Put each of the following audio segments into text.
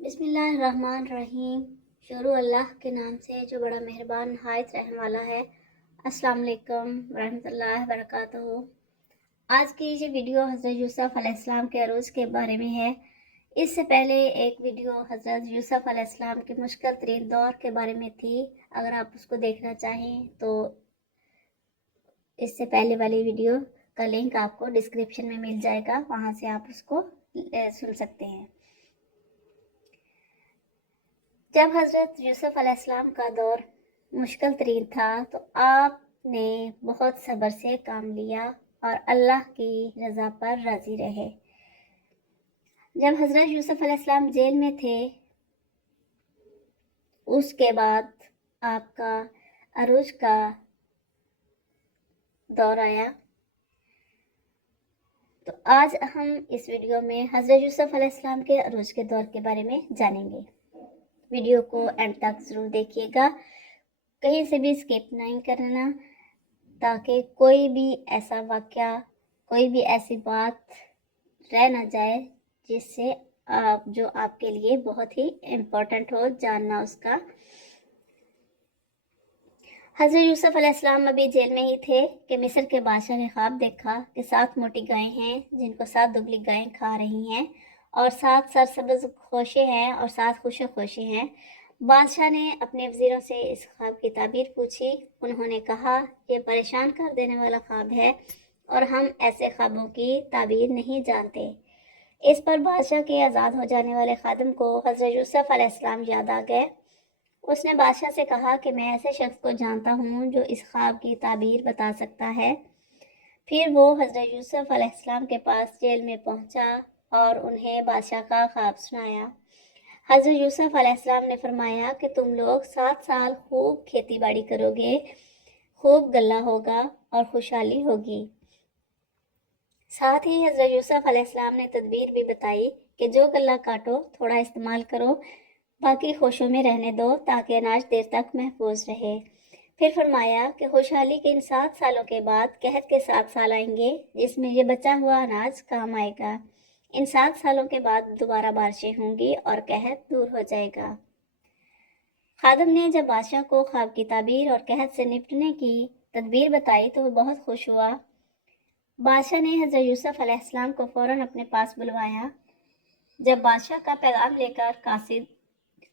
बिस्मिल्लाहिर्रहमानिर्रहीम। शुरू अल्लाह के नाम से जो बड़ा मेहरबान नहायत रहम वाला है। अस्सलाम वालेकुम रहमतुल्लाहि व बरकातहू। आज की ये वीडियो हज़रत यूसुफ अलैहिस्सलाम के अरूज के बारे में है। इससे पहले एक वीडियो हज़रत यूसुफ अलैहिस्सलाम के मुश्किल तरीन दौर के बारे में थी। अगर आप उसको देखना चाहें तो इससे पहले वाली वीडियो का लिंक आपको डिस्क्रिप्शन में मिल जाएगा, वहाँ से आप उसको सुन सकते हैं। जब हज़रत यूसुफ अलैहिस्सलाम का दौर मुश्किल तरीन था तो आपने बहुत सब्र से काम लिया और अल्लाह की रज़ा पर राज़ी रहे। जब हज़रत यूसुफ अलैहिस्सलाम जेल में थे, उसके बाद आपका अरूज का दौर आया। तो आज हम इस वीडियो में हज़रत यूसुफ अलैहिस्सलाम के अरूज के दौर के बारे में जानेंगे। वीडियो को एंड तक ज़रूर देखिएगा, कहीं से भी स्किप नहीं करना, ताकि कोई भी ऐसा वाक़या, कोई भी ऐसी बात रह ना जाए जिससे जो आपके लिए बहुत ही इम्पोर्टेंट हो जानना उसका। हज़रत यूसुफ अलैहिस्सलाम अभी जेल में ही थे कि मिस्र के बादशाह ने ख्वाब देखा कि 7 मोटी गायें हैं जिनको 7 दुबली गायें खा रही हैं और 7 सरसब्ज़ खोशे हैं और 7 खुशक खोशे हैं। बादशाह ने अपने वज़ीरों से इस ख्वाब की ताबीर पूछी। उन्होंने कहा ये परेशान कर देने वाला ख्वाब है और हम ऐसे ख्वाबों की ताबीर नहीं जानते। इस पर बादशाह के आज़ाद हो जाने वाले खादिम को हज़रत यूसुफ अलैहिस्सलाम याद आ गए। उसने बादशाह से कहा कि मैं ऐसे शख्स को जानता हूँ जो इस ख्वाब की ताबीर बता सकता है। फिर वो हज़रत यूसुफ अलैहिस्सलाम के पास जेल में पहुँचा और उन्हें बादशाह का ख्वाब सुनाया। हज़रत यूसुफ अलैहिस्सलाम ने फरमाया कि तुम लोग 7 साल खूब खेती बाड़ी करोगे, खूब गल्ला होगा और खुशहाली होगी। साथ ही हज़रत यूसुफ अलैहिस्सलाम ने तदबीर भी बताई कि जो गल्ला काटो थोड़ा इस्तेमाल करो, बाकी खुशों में रहने दो ताकि अनाज देर तक महफूज रहे। फिर फरमाया कि खुशहाली के इन 7 सालों के बाद कहत के 7 साल आएंगे जिसमें ये बचा हुआ अनाज काम आएगा। इन 7 सालों के बाद दोबारा बारिशें होंगी और कहत दूर हो जाएगा। खादिम ने जब बादशाह को ख्वाब की ताबीर और कहत से निपटने की तदबीर बताई तो वो बहुत खुश हुआ। बादशाह ने हज़रत यूसुफ अलैहिस्सलाम को फ़ौरन अपने पास बुलवाया। जब बादशाह का पैगाम लेकर कासिद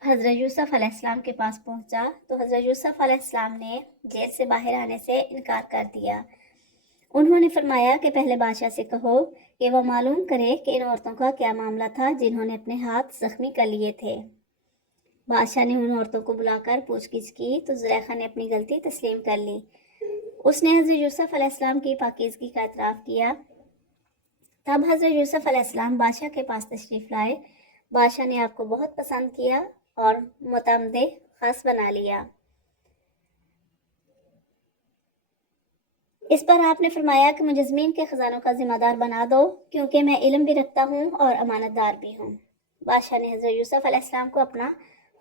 हज़रत यूसुफ अलैहिस्सलाम के पास पहुंचा तो हज़रत यूसुफ अलैहिस्सलाम ने जेल से बाहर आने से इनकार कर दिया। उन्होंने फरमाया कि पहले बादशाह से कहो कि वह मालूम करे कि इन औरतों का क्या मामला था जिन्होंने अपने हाथ जख्मी कर लिए थे। बादशाह ने उन औरतों को बुलाकर पूछगिछ की तो ज़ुलेखा ने अपनी गलती तस्लीम कर ली। उसने हज़रत यूसुफ अलैहिस्सलाम की पाकीज़गी का एतराफ़ किया। तब हज़रत यूसुफ अलैहिस्सलाम बादशाह के पास तशरीफ़ लाए। बादशाह ने आपको बहुत पसंद किया और मुतमदे खास बना लिया। इस पर आपने फरमाया कि मुझे ज़मीन के ख़जानों का ज़िम्मेदार बना दो, क्योंकि मैं इल्म भी रखता हूँ और अमानतदार भी हूँ। बादशाह ने हज़रत यूसुफ अलैहिस्सलाम को अपना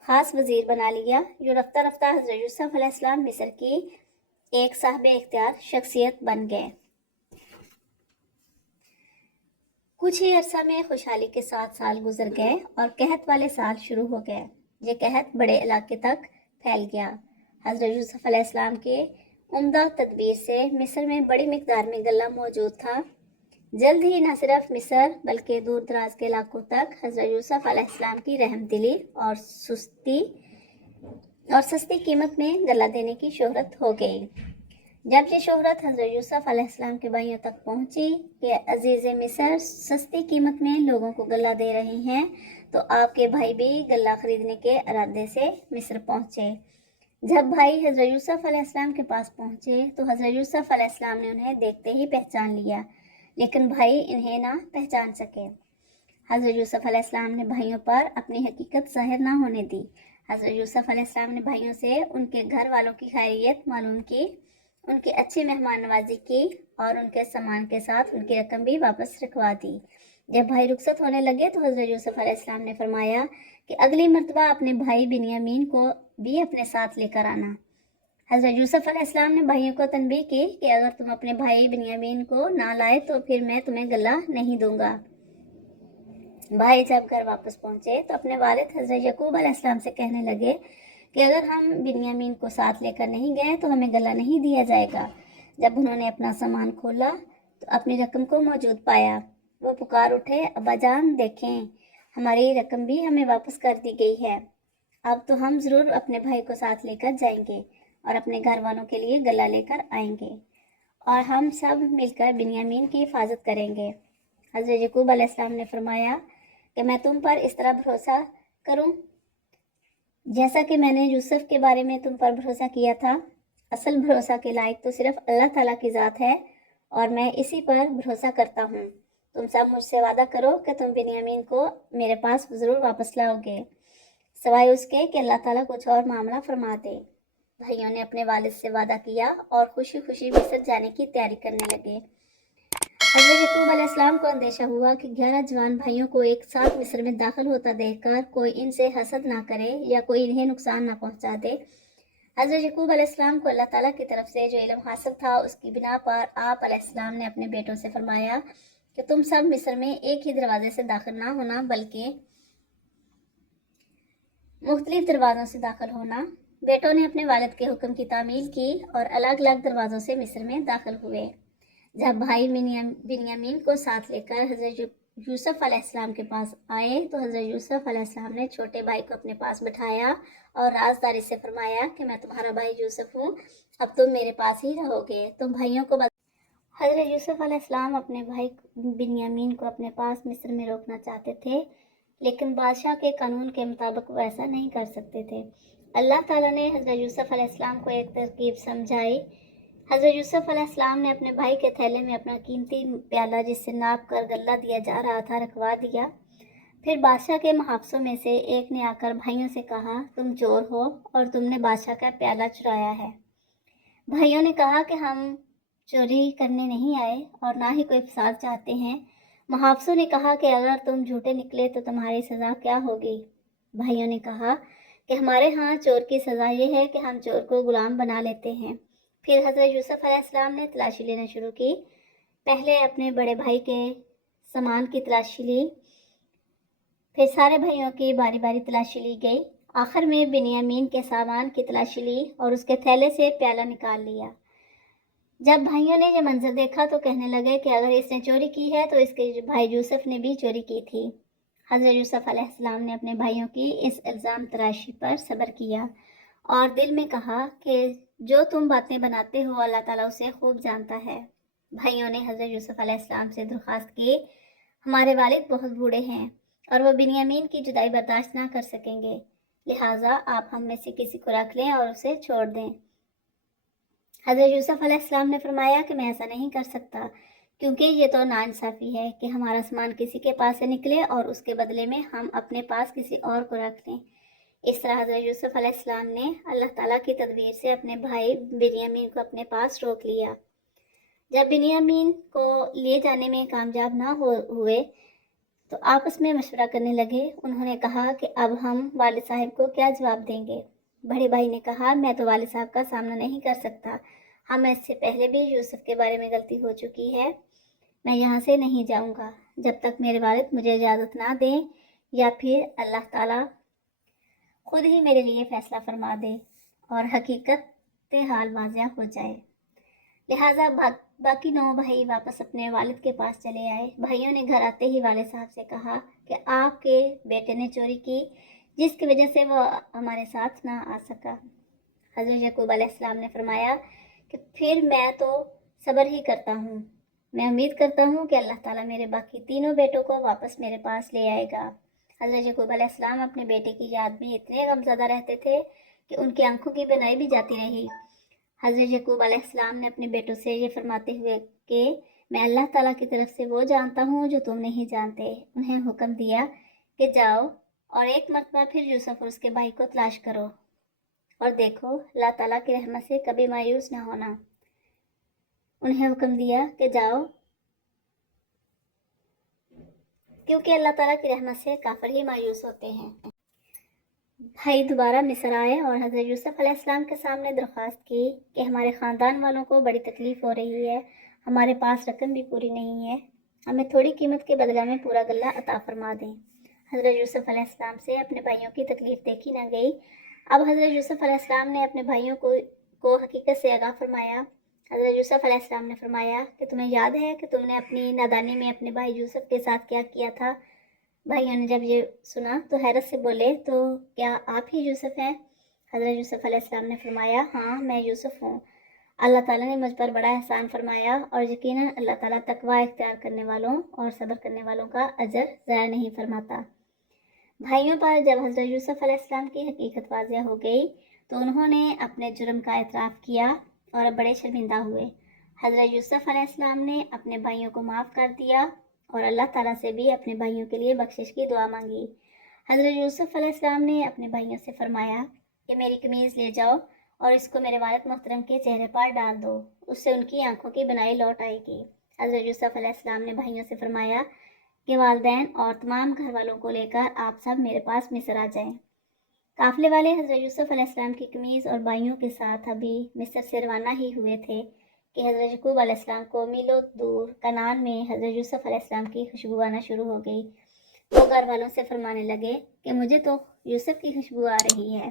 ख़ास वज़ीर बना लिया। जो रफ्ता रफ्ता हज़रत यूसुफ अलैहिस्सलाम मिस्र की एक साहिब इख्तियार शख्सियत बन गए। कुछ ही अरसा में खुशहाली के 7 साल गुजर गए और कहत वाले साल शुरू हो गए। ये कहत बड़े इलाके तक फैल गया। हज़रत यूसुफ अलैहिस्सलाम के उम्दा तदबीर से मिस्र में बड़ी मिकदार में गल्ला मौजूद था। जल्द ही न सिर्फ मिस्र बल्कि दूर दराज के इलाकों तक हज़रत यूसुफ अलैहिस्सलाम की रहमदिली और सस्ती कीमत में गल्ला देने की शोहरत हो गई। जब ये शोहरत हज़रत यूसुफ अलैहिस्सलाम के भाइयों तक पहुंची कि अजीज़ मिस्र सस्ती कीमत में लोगों को गल्ला दे रहे हैं, तो आपके भाई भी गल्ला खरीदने के इरादे से मिस्र पहुंचे। जब भाई हज़रत यूसुफ अलैहिस्सलाम के पास पहुंचे तो हज़रत यूसुफ अलैहिस्सलाम ने उन्हें देखते ही पहचान लिया, लेकिन भाई इन्हें ना पहचान सके। हज़रत यूसुफ अलैहिस्सलाम ने भाइयों पर अपनी हकीकत ज़ाहिर ना होने दी। हज़रत यूसुफ अलैहिस्सलाम ने भाइयों से उनके घर वालों की खैरियत मालूम की, उनकी अच्छी मेहमान नवाजी की और उनके सामान के साथ उनकी रकम भी वापस रखवा दी। जब भाई रुखसत होने लगे तो हज़रत यूसुफ अलैहिस्सलाम ने फरमाया कि अगली मर्तबा अपने भाई बिन्यामीन को भी अपने साथ लेकर आना। हज़रत यूसुफ अलैहिस्सलाम ने भाइयों को तनबीह की कि अगर तुम अपने भाई बिन्यामीन को ना लाए तो फिर मैं तुम्हें गल्ला नहीं दूंगा। بھائی جب گھر واپس پہنچے تو اپنے والد حضرت یعقوب علیہ السلام سے کہنے لگے کہ اگر ہم بنیامین کو ساتھ لے کر نہیں گئے تو ہمیں گلہ نہیں دیا جائے گا۔ جب انہوں نے اپنا سامان کھولا تو اپنی رقم کو موجود پایا۔ وہ پکار اٹھے، ابا جان دیکھیں، ہماری رقم بھی ہمیں واپس کر دی گئی ہے۔ اب تو ہم ضرور اپنے بھائی کو ساتھ لے کر جائیں گے اور اپنے گھر والوں کے لیے گلہ لے کر آئیں گے اور ہم سب مل کر بنیامین کی حفاظت کریں گے۔ حضرت یعقوب علیہ السلام نے فرمایا کہ میں تم پر اس طرح بھروسہ کروں جیسا کہ میں نے یوسف کے بارے میں تم پر بھروسہ کیا تھا۔ اصل بھروسہ کے لائق تو صرف اللہ تعالیٰ کی ذات ہے اور میں اسی پر بھروسہ کرتا ہوں۔ تم سب مجھ سے وعدہ کرو کہ تم بنیامین کو میرے پاس ضرور واپس لاؤ گے، سوائے اس کے کہ اللہ تعالیٰ کچھ اور معاملہ فرما دے۔ بھائیوں نے اپنے والد سے وعدہ کیا اور خوشی خوشی مصر جانے کی تیاری کرنے لگے۔ حضرت یعقوب علیہ السلام کو اندیشہ ہوا کہ 11 جوان بھائیوں کو ایک ساتھ مصر میں داخل ہوتا دیکھ کر کوئی ان سے حسد نہ کرے یا کوئی انہیں نقصان نہ پہنچا دے۔ حضرت یعقوب علیہ السلام کو اللہ تعالیٰ کی طرف سے جو علم حاصل تھا اس کی بنا پر آپ علیہ السلام نے اپنے بیٹوں سے فرمایا کہ تم سب مصر میں ایک ہی دروازے سے داخل نہ ہونا بلکہ مختلف دروازوں سے داخل ہونا۔ بیٹوں نے اپنے والد کے حکم کی تعمیل کی اور الگ الگ دروازوں سے مصر میں داخل ہوئے۔ جب بھائی بنیامین کو ساتھ لے کر حضرت یوسف علیہ السلام کے پاس آئے تو حضرت یوسف علیہ السلام نے چھوٹے بھائی کو اپنے پاس بٹھایا اور رازداری سے فرمایا کہ میں تمہارا بھائی یوسف ہوں، اب تم میرے پاس ہی رہو گے، تم بھائیوں کو حضرت یوسف علیہ السلام اپنے بھائی بنیامین کو اپنے پاس مصر میں روکنا چاہتے تھے، لیکن بادشاہ کے قانون کے مطابق وہ ایسا نہیں کر سکتے تھے۔ اللہ تعالیٰ نے حضرت یوسف علیہ السلام کو ایک ترکیب سمجھائی۔ حضرت یوسف علیہ السلام نے اپنے بھائی کے تھیلے میں اپنا قیمتی پیالہ جس سے ناپ کر غلہ دیا جا رہا تھا رکھوا دیا۔ پھر بادشاہ کے محافظوں میں سے ایک نے آ کر بھائیوں سے کہا، تم چور ہو اور تم نے بادشاہ کا پیالہ چرایا ہے۔ بھائیوں نے کہا کہ ہم چوری کرنے نہیں آئے اور نہ ہی کوئی فساد چاہتے ہیں۔ محافظوں نے کہا کہ اگر تم جھوٹے نکلے تو تمہاری سزا کیا ہوگی؟ بھائیوں نے کہا کہ ہمارے ہاں چور کی سزا یہ ہے کہ ہم چور کو غلام بنا لیتے ہیں۔ پھر حضرت یوسف علیہ السلام نے تلاشی لینا شروع کی۔ پہلے اپنے بڑے بھائی کے سامان کی تلاشی لی، پھر سارے بھائیوں کی باری باری تلاشی لی گئی۔ آخر میں بنیامین کے سامان کی تلاشی لی اور اس کے تھیلے سے پیالہ نکال لیا۔ جب بھائیوں نے یہ منظر دیکھا تو کہنے لگے کہ اگر اس نے چوری کی ہے تو اس کے بھائی یوسف نے بھی چوری کی تھی۔ حضرت یوسف علیہ السلام نے اپنے بھائیوں کی اس الزام تراشی پر صبر کیا اور دل میں کہا کہ جو تم باتیں بناتے ہو اللہ تعالیٰ اسے خوب جانتا ہے۔ بھائیوں نے حضرت یوسف علیہ السلام سے درخواست کی، ہمارے والد بہت بوڑھے ہیں اور وہ بنیامین کی جدائی برداشت نہ کر سکیں گے، لہٰذا آپ ہم میں سے کسی کو رکھ لیں اور اسے چھوڑ دیں۔ حضرت یوسف علیہ السلام نے فرمایا کہ میں ایسا نہیں کر سکتا، کیونکہ یہ تو ناانصافی ہے کہ ہمارا سامان کسی کے پاس سے نکلے اور اس کے بدلے میں ہم اپنے پاس کسی اور کو رکھ لیں۔ اس طرح حضرت یوسف علیہ السلام نے اللہ تعالیٰ کی تدبیر سے اپنے بھائی بنیامین کو اپنے پاس روک لیا۔ جب بنیامین کو لیے جانے میں کامیاب نہ ہوئے تو آپس میں مشورہ کرنے لگے۔ انہوں نے کہا کہ اب ہم والد صاحب کو کیا جواب دیں گے؟ بڑے بھائی نے کہا، میں تو والد صاحب کا سامنا نہیں کر سکتا، ہمیں اس سے پہلے بھی یوسف کے بارے میں غلطی ہو چکی ہے، میں یہاں سے نہیں جاؤں گا جب تک میرے والد مجھے اجازت نہ دیں یا پھر اللہ تعالیٰ خود ہی میرے لیے فیصلہ فرما دے اور حقیقت حال واضح ہو جائے۔ لہٰذا باقی 9 بھائی واپس اپنے والد کے پاس چلے آئے۔ بھائیوں نے گھر آتے ہی والد صاحب سے کہا کہ آپ کے بیٹے نے چوری کی جس کی وجہ سے وہ ہمارے ساتھ نہ آ سکا۔ حضرت یعقوب علیہ السلام نے فرمایا کہ پھر میں تو صبر ہی کرتا ہوں، میں امید کرتا ہوں کہ اللہ تعالیٰ میرے باقی 3 بیٹوں کو واپس میرے پاس لے آئے گا۔ حضرت یعقوب علیہ السلام اپنے بیٹے کی یاد میں اتنے غمزدہ رہتے تھے کہ ان کی آنکھوں کی بینائی بھی جاتی رہی۔ حضرت یعقوب علیہ السلام نے اپنے بیٹوں سے یہ فرماتے ہوئے کہ میں اللہ تعالیٰ کی طرف سے وہ جانتا ہوں جو تم نہیں جانتے، انہیں حکم دیا کہ جاؤ اور ایک مرتبہ پھر یوسف اور اس کے بھائی کو تلاش کرو اور دیکھو اللہ تعالیٰ کی رحمت سے کبھی مایوس نہ ہونا۔ انہیں حکم دیا کہ جاؤ، کیونکہ اللہ تعالیٰ کی رحمت سے کافر ہی مایوس ہوتے ہیں۔ بھائی دوبارہ مصر آئے اور حضرت یوسف علیہ السلام کے سامنے درخواست کی کہ ہمارے خاندان والوں کو بڑی تکلیف ہو رہی ہے، ہمارے پاس رقم بھی پوری نہیں ہے، हमें थोड़ी कीमत के बदला में पूरा गल्ला अता फरमा दें। हज़रत यूसुफ अलैहिस्सलाम से अपने भाइयों की तकलीफ़ देखी न गई। अब हज़रत यूसुफ अलैहिस्सलाम ने अपने भाइयों को हकीकत से आगाह फरमाया। हज़रत यूसुफ अलैहिस्सलाम ने फरमाया कि तुम्हें याद है कि तुमने अपनी नादानी में अपने भाई यूसुफ के साथ क्या किया था। भाइयों ने जब ये सुना तो हैरत से बोले, तो क्या आप ही यूसुफ हैं? हज़रत यूसुफ अलैहिस्सलाम ने फरमाया, हाँ मैं यूसुफ हूँ। अल्लाह ताला ने मुझ पर बड़ा एहसान फरमाया और यकीनन अल्लाह ताला तकवा इख्तियार करने वालों और सब्र करने वालों का अजर ज़ाया नहीं फरमाता। भाइयों पर जब हज़रत यूसुफ अलैहिस्सलाम की हकीकत वाज़िह हो गई तो उन्होंने अपने जुर्म का एतराफ़ किया और अब बड़े शर्मिंदा हुए। हज़रत यूसुफ अलैहिस्सलाम ने अपने भाइयों को माफ़ कर दिया और अल्लाह ताला से भी अपने भाइयों के लिए बख्शिश की दुआ मांगी। हज़रत यूसुफ अलैहिस्सलाम ने अपने भाइयों से फरमाया कि मेरी कमीज़ ले जाओ और इसको मेरे वालिद मोहतरम के चेहरे पर डाल दो, उससे उनकी आंखों की बनाई लौट आएगी। हज़रत यूसुफ अलैहिस्सलाम ने भाइयों से फरमाया कि वालिदैन और तमाम घर वालों को लेकर आप सब मेरे पास मिस्र आ जाएं। काफिले वाले हज़रत यूसुफ अलैहिस्सलाम की कमीज़ और भाइयों के साथ अभी मिस्र से रवाना ही हुए थे कि हज़रत यकूब अलैहिस्सलाम को मीलों दूर कनान में हज़रत यूसुफ अलैहिस्सलाम की खुशबू आना शुरू हो गई। वो घर वालों से फरमाने लगे कि मुझे तो यूसुफ की खुशबू आ रही है।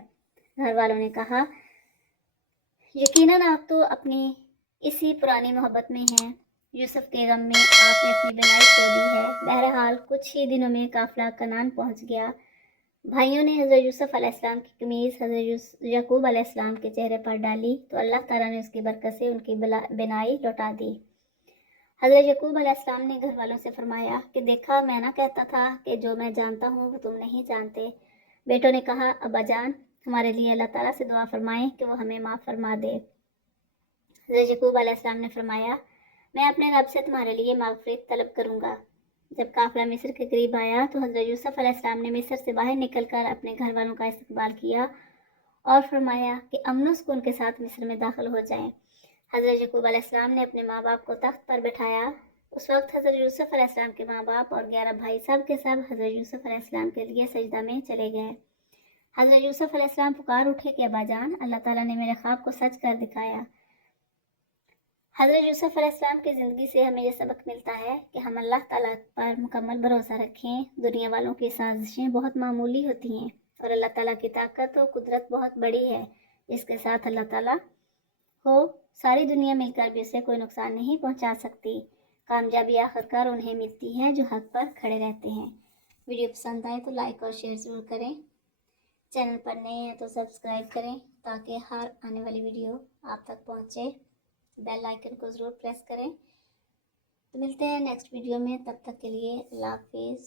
घर वालों ने कहा, यकीनन आप तो अपनी इसी पुरानी मोहब्बत में हैं। यूसुफ के गम में आपने अपनी बिनाई खो दी है। बहरहाल कुछ ही दिनों में काफिला कनान पहुंच गया। भाइयों ने हज़रत यूसुफ अलैहिस्सलाम की कमीज़ हज़रत यकूब अलैहिस्सलाम के चेहरे पर डाली तो अल्लाह ताला ने उसकी बरकत से उनकी बिनाई लौटा दी। हज़रत यकूब अलैहिस्सलाम ने घर वालों से फरमाया कि देखा, मैं ना कहता था कि जो मैं जानता हूँ वो तुम नहीं जानते। बेटों ने कहा, अब्बा जान, हमारे लिए अल्लाह ताला से दुआ फरमाएं कि वो हमें माफ़ फरमा दे। हज़रत यकूब अलैहिस्सलाम ने फरमाया, मैं अपने रब से तुम्हारे लिए माग़फ़िरत तलब करूँगा। जब काफ़िला मिस्र के करीब आया तो हज़रत यूसुफ अलैहिस्सलाम ने मिस्र से बाहर निकलकर अपने घर वालों का इस्तकबाल किया और फरमाया कि अमन सुकून के साथ मिस्र में दाखिल हो जाएं। हज़रत यकूब अलैहिस्सलाम ने अपने माँ बाप को तख्त पर बिठाया। उस वक्त हज़रत यूसुफ अलैहिस्सलाम के माँ बाप और 11 भाई सब के सब हज़रत यूसुफ अलैहिस्सलाम के लिए सजदा में चले गए। हज़रत यूसुफ अलैहिस्सलाम पुकार उठे कि अब्बा जान, अल्लाह ताला ने मेरे ख्वाब को सच कर दिखाया। हज़रत यूसुफ अलैहिस्सलाम की ज़िंदगी से हमें यह सबक मिलता है कि हम अल्लाह ताला पर मुकम्मल भरोसा रखें। दुनिया वालों की साजिशें बहुत मामूली होती हैं और अल्लाह ताला की ताकत और कुदरत बहुत बड़ी है, जिसके साथ अल्लाह ताला हो सारी दुनिया मिलकर भी उसे कोई नुकसान नहीं पहुंचा सकती। कामयाबी आखिरकार उन्हें मिलती है जो हक पर खड़े रहते हैं। वीडियो पसंद आए तो लाइक और शेयर ज़रूर करें। चैनल पर नए हैं तो सब्सक्राइब करें ताकि हर आने वाली वीडियो आप तक पहुंचे। बेल आइकन को ज़रूर प्रेस करें। तो मिलते हैं नेक्स्ट वीडियो में, तब तक के लिए अल्लाह हाफिज़।